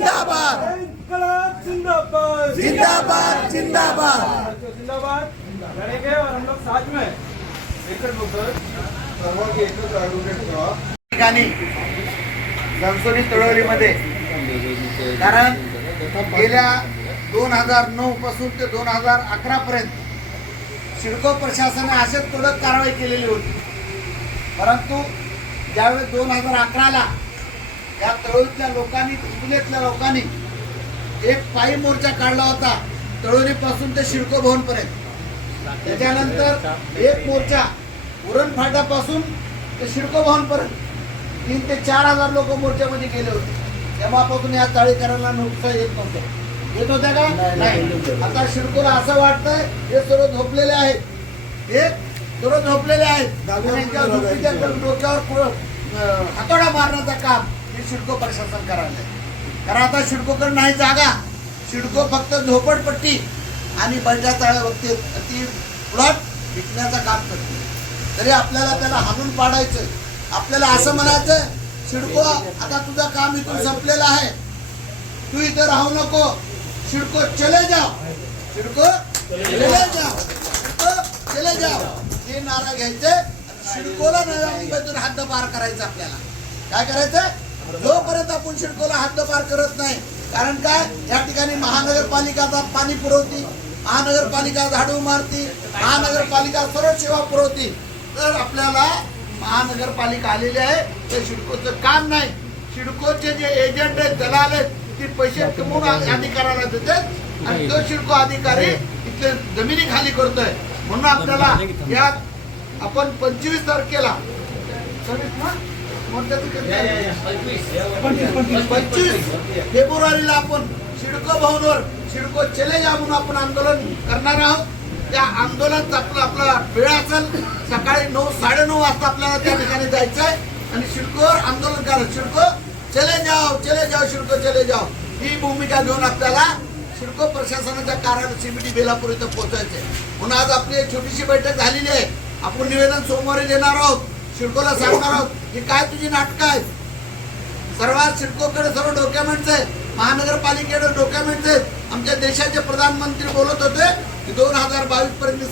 जिंदाबाद इनकलाब जिंदाबाद जिंदाबाद जिंदाबाद जिंदाबाद लड़ेंगे और हम लोग साथ में एकच होकर सर्वांनी एकच ॲडव्होकेट ठिकाणी घनसोली तळवलीमध्ये कारण गेल्या 2009 पासून ते 2011 पर्यंत सिडको प्रशासनाने असेच कडक कारवाई केलेली होती, परंतु ज्यावेळेस 2011ला या तळवलीतल्या लोकांनी तुलेतल्या लोकांनी एक पायी मोर्चा काढला होता तळवलीपासून ते सिडको भवनपर्यंत. त्याच्यानंतर एक मोर्चा उरण फाट्यापासून ते सिडको भवनपर्यंत 3 ते 4 हजार लोक मोर्चामध्ये गेले होते. तेव्हापासून या चाळीकरांना नुकसान येत नव्हतं. येत होत्या का नाही. आता सिडकोला असं वाटतंय हे सर्व झोपलेले आहेत, हे सर्व झोपलेले आहेत. त्यांच्या झोपीच्या डोक्यावर हातोडा मारण्याचं काम हे सिडको प्रशासन करायला. कारण आता सिडकोकडे नाही जागा. सिडको फक्त झोपडपट्टी आणि बंडा तळ्यावरती ती प्लॉट विकण्याचं काम करते. तरी आपल्याला त्याला हाणून पाडायचं. आपल्याला असं म्हणायचं, सिडको आता तुझं काम इथून संपलेलं आहे, तू इथं राहू नको, सिडको चले जाओ, सिडको चले जाओ, सिडको चले जाओ, हे नारा घ्यायचे. सिडकोला नव्या मुंबईतून हद्दपार करायचं. आपल्याला काय करायचं, जोपर्यंत आपण सिडकोला हद्दपार करत नाही. कारण काय, या ठिकाणी महानगरपालिका पाणी पुरवती, महानगरपालिका झाडू मारती, महानगरपालिका सर्व सेवा पुरवती. तर आपल्याला महानगरपालिका आलेली आहे, ते सिडकोचं काम नाही. सिडकोचे जे एजंट आहेत, दलाल आहेत, ते पैसे कमवून अधिकाऱ्याला देतात आणि तो सिडको अधिकारी इथले जमिनी खाली करतोय. म्हणून आपल्याला यात आपण 25 तारखेला 25 फेब्रुवारीला आपण सिडको भवनवर सिडको चले जा म्हणून आपण आंदोलन करणार आहोत. त्या आंदोलनात आपला वेळ असेल सकाळी 9-9:30 वाजता आपल्याला त्या ठिकाणी जायचं आहे आणि सिडकोवर आंदोलन करायचं. सिडको चले जाओ, सिडको चले जाओ, ही भूमिका घेऊन आपल्याला सिडको प्रशासनाच्या कार्यालय CBD बेलापूर इथं पोहोचायचंय. म्हणून आज आपली एक छोटीशी बैठक झालेली आहे. आपण निवेदन सोमवारी देणार आहोत. सिडकोला सांगणार आहोत की काय तुझी नाटकं आहेत. सर्वात सिडकोकडे सर्व डॉक्युमेंट्स आहेत, महानगरपालिकेकडे डॉक्युमेंट्स आहेत. आमच्या देशाचे प्रधानमंत्री बोलत होते की 2022 पर्यंत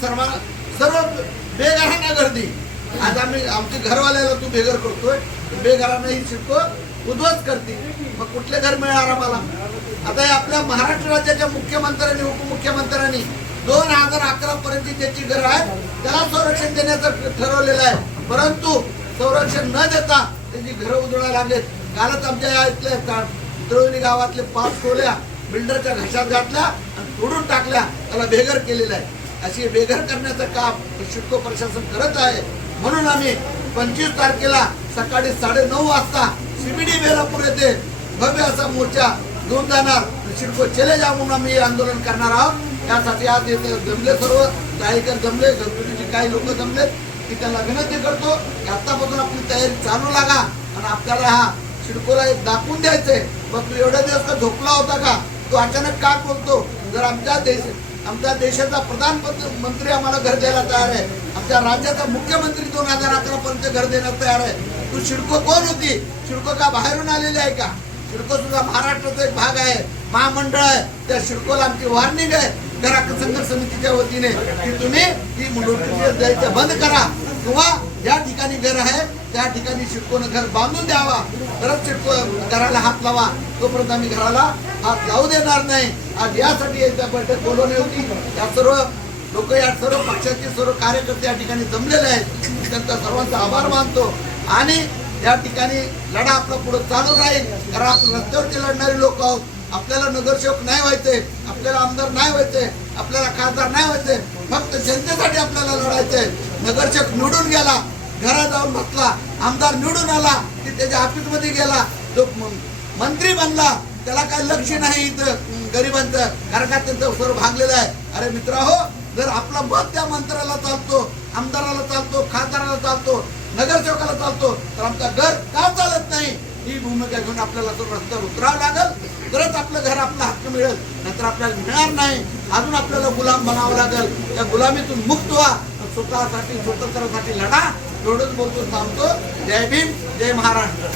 सर्व बेघरांना गर्दी. आज आमच्या घरवाल्याला तू बेघर करतोय, बेघरांना ही सिडको उद्ध्वस्त करते. मग कुठले घर मिळणार आम्हाला. आता आपल्या महाराष्ट्र राज्याच्या मुख्यमंत्र्यांनी उपमुख्यमंत्र्यांनी 2011 पर्यंत ज्याची घर आहे त्याला संरक्षण देण्याचं ठरवलेलं आहे, परंतु संरक्षण न देता त्याची घरं उजळायला लागलेत. कालच आमच्या या इथल्या तळवली गावातले 5 खोल्या बिल्डरच्या घशात घातल्या आणि तोडून टाकल्या, त्याला बेघर केलेलं आहे. अशी बेघर करण्याचं काम सिडको प्रशासन करत आहे. म्हणून आम्ही 25 तारखेला सकाळी 9:30 वाजता CBD बेलापूर येथे भव्य असा मोर्चा घेऊन जाणार. सिडको चले जा म्हणून आम्ही आंदोलन करणार आहोत. त्यासाठी आज येथे जमले सर्व चाळीकर जमले, घरगुतीचे काही लोक जमले की त्यांना विनंती करतो की आतापासून आपली तयारी चालू लागा आणि आपल्याला हा सिडकोला एक दाखवून द्यायचंय. मग तू एवढ्या दिवस का झोपला होता का, तो अचानक का बोलतो. जर आमच्या देशाचा प्रधानमंत्री आम्हाला घर द्यायला तयार आहे, आमच्या राज्याचा मुख्यमंत्री 2011 पर्यंत घर देण्यास तयार आहे, तू सिडको कोण होती. सिडको का बाहेरून आलेली आहे का. सिडको सुद्धा महाराष्ट्राचा एक भाग आहे, महामंडळ आहे. त्या सिडकोला आमची वॉर्निंग आहे ग्राहक संघर्ष समितीच्या वतीने की तुम्ही ही नोटीस द्यायचं बंद करा किंवा ज्या ठिकाणी घर आहे त्या ठिकाणी सिडकोनं घर बांधून द्यावा, तरच सिडको घराला हात लावा. तोपर्यंत आम्ही घराला हात लावू देणार नाही. आज यासाठी एकदा बैठक बोलवली होती. या सर्व लोक, या सर्व पक्षाचे सर्व कार्यकर्ते या ठिकाणी जमलेले आहेत. त्यांचा सर्वांचा आभार मानतो आणि या ठिकाणी लढा आपला पुढे चालू राहील. कारण आपण रस्त्यावरती लढणारे लोक आहोत. आपल्याला नगरसेवक नाही व्हायचे, आपल्याला आमदार नाही व्हायचे, आपल्याला खासदार नाही व्हायचे, फक्त जनतेसाठी आपल्याला लढायचंय. नगरसेवक निवडून गेला, घरात जाऊन बसला, आमदार निवडून आला की त्याच्या ऑफिसमध्ये गेला, तो मंत्री बनला, त्याला काय लक्ष नाही इथं गरिबांचं. कारण का त्यांचं सर्व भागलेलं आहे. अरे मित्रांनो, जर आपला मत त्या मंत्र्याला चालतो, आमदाराला चालतो, खासदाराला चालतो, नगरसेवकाला चालतो, तर आमचं घर का चालत नाही. ही भूमिका घेऊन आपल्याला तो रस्त्यावर उतरावं लागेल, तरच आपलं घर आपला हक्क मिळेल, नंतर आपल्याला मिळणार नाही. अजून आपल्याला गुलाम बनावं लागेल. त्या गुलामीतून मुक्त व्हा, स्वतःसाठी स्वतंत्रासाठी लढा. एवढंच बोलतो, थांबतो. जय भीम, जय महाराष्ट्र.